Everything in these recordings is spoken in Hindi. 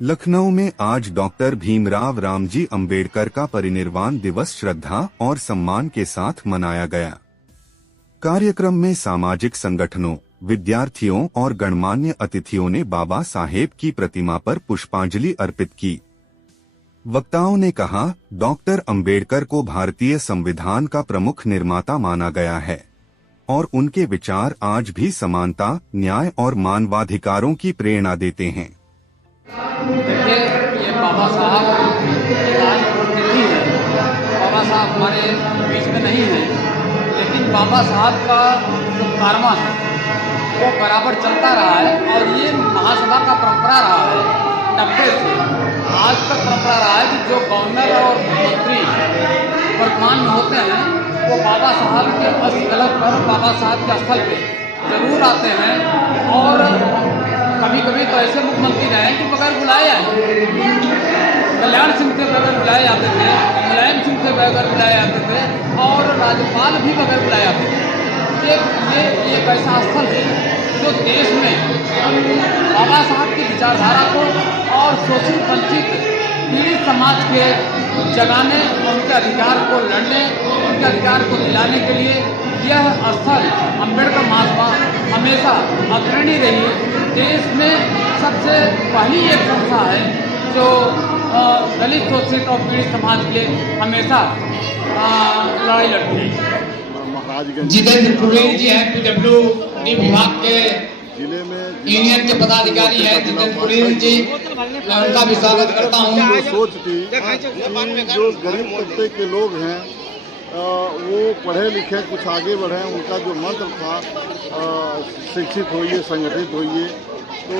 लखनऊ में आज डॉक्टर भीमराव रामजी अंबेडकर का परिनिर्वाण दिवस श्रद्धा और सम्मान के साथ मनाया गया। कार्यक्रम में सामाजिक संगठनों, विद्यार्थियों और गणमान्य अतिथियों ने बाबा साहेब की प्रतिमा पर पुष्पांजलि अर्पित की। वक्ताओं ने कहा, डॉक्टर अंबेडकर को भारतीय संविधान का प्रमुख निर्माता माना गया है और उनके विचार आज भी समानता, न्याय और मानवाधिकारों की प्रेरणा देते हैं। देखिए, ये बाबा साहब की आज उपस्थिति है। बाबा साहब हमारे बीच में नहीं हैं, लेकिन बाबा साहब का जो कारवां है वो बराबर चलता रहा है और ये महासभा का परंपरा रहा है 90 से आज तक परंपरा रहा है कि जो गवर्नर और मंत्री वर्तमान में होते हैं वो बाबा साहब के स्थल पर, बाबा साहब के स्थल पे जरूर आते हैं। और कभी कभी तो ऐसे मुख्यमंत्री रहे कि बगैर बुलाए आए, कल्याण सिंह से बगैर बुलाए जाते थे, मुलायम सिंह से बगैर बुलाए जाते थे और राज्यपाल भी बगैर बुलाए जाते थे। ये एक ऐसा स्थल है जो देश में बाबा साहब की विचारधारा को और शोषित वंचित पीड़ित समाज के जगाने, उनके अधिकार को लड़ने, उनके अधिकार को दिलाने के लिए यह स्थल अम्बेडकर महासभा हमेशा अग्रणी रही। देश में सबसे पहली एक संस्था है जो दलित, शोषित और पीड़ित समाज के हमेशा लड़ाई लड़ती है। जितेंद्र पुरोहित जी हैं, पीडब्ल्यूडी विभाग के यूनियन के पदाधिकारी हैं। जितेंद्र पुरोहित जी, मैं उनका भी स्वागत करता हूँ। सोच थी कि जो गरीब तबके के लोग हैं वो पढ़े लिखे, कुछ आगे बढ़े, उनका जो मंत्र था शिक्षित होइए, संगठित होइए, तो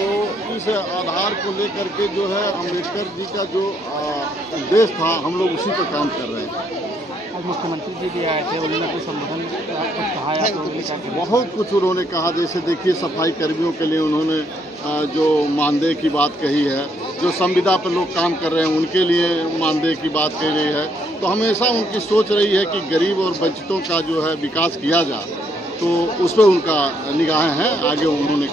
इस आधार को लेकर के जो है अम्बेडकर जी का जो उद्देश्य था हम लोग उसी पर काम कर रहे हैं। आज मुख्यमंत्री जी भी आए थे, उन्होंने कुछ संबोधन कुछ कहा है तो बहुत कुछ उन्होंने कहा। जैसे देखिए, सफाई कर्मियों के लिए उन्होंने जो मानदेय की बात कही है, जो संविदा पर लोग काम कर रहे हैं उनके लिए मानदेय की बात कही रही है। तो हमेशा उनकी सोच रही है कि गरीब और वंचितों का जो है विकास किया जाए, तो उस पर उनका निगाहें हैं, आगे उन्होंने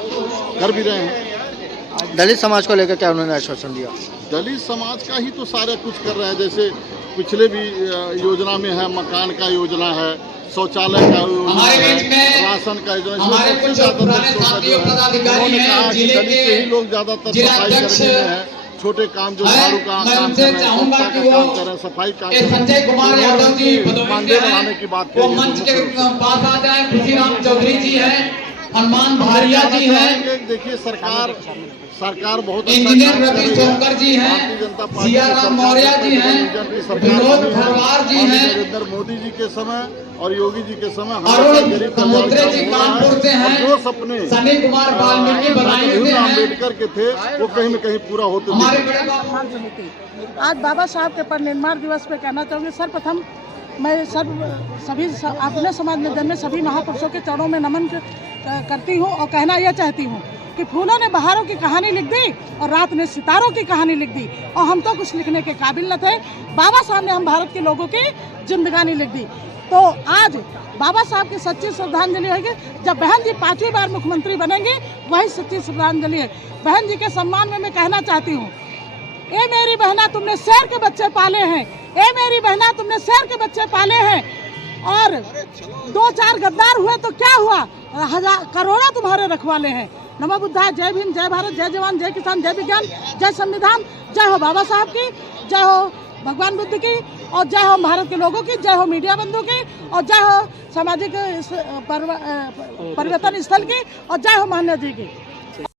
कर भी रहे हैं। दलित समाज को लेकर क्या उन्होंने आश्वासन दिया? दलित समाज का ही तो सारा कुछ कर रहे हैं। जैसे पिछले भी योजना में है, मकान का योजना है, शौचालय का योजना है, राशन का योजना है। उन्होंने कहा कि दलित के ही लोग ज्यादातर सफाई करने में है, छोटे काम जो झाड़ू का काम कर रहे हैं, काम कर रहे हैं, सफाई का संजय कुमार यादव जी मानदेय बढ़ाने की बात कर मंच के पास आ जाए। खुशीराम चौधरी जी हैं, हनुमान भारिया जी हैं, देखिए सरकार बहुत इंजीनियर रवि शंकर जी हैं, सियाराम मौर्य जी हैं, विनोद भरवार जी हैं, नरेंद्र मोदी जी के समय और योगी जी के समय अरुण समुद्रे जी कानपुर से हैं, जो सपने सनी कुमार वाल्मीकि बनाई हुए हैं, अम्बेडकर के थे वो कहीं न कहीं पूरा होते थे। आज बाबा साहब के परिनिर्वाण दिवस पे कहना चाहूँगी, सर्वप्रथम मैं सभी अपने समाज में जन्मे सभी महापुरुषों के चरणों में नमन करती हूँ और कहना यह चाहती हूँ कि फूलों ने बहारों की कहानी लिख दी और रात ने सितारों की कहानी लिख दी और हम तो कुछ लिखने के काबिल न थे। बाबा साहब ने हम भारत के लोगों की जिंदगानी लिख दी। तो आज बाबा साहब की सच्ची श्रद्धांजलि होगी। जब बहन जी 5वीं बार मुख्यमंत्री बनेंगे, वही सच्ची श्रद्धांजलि है। बहन जी के सम्मान में मैं कहना चाहती हूँ, ए मेरी बहना तुमने शेर के बच्चे पाले हैं, ए मेरी बहना तुमने शेर के बच्चे पाले हैं, और 2-4 गद्दार हुए तो क्या हुआ, करोड़ों तुम्हारे रखवाले हैं। नमो बुद्धाय, जय भीम, जय भारत, जय जवान, जय किसान, जय विज्ञान, जय संविधान, जय हो बाबा साहब की, जय हो भगवान बुद्ध की, और जय हो भारत के लोगों की, जय हो मीडिया बंधु की, और जय हो सामाजिक परिवर्तन स्थल की, और जय हो महात्मा जी की।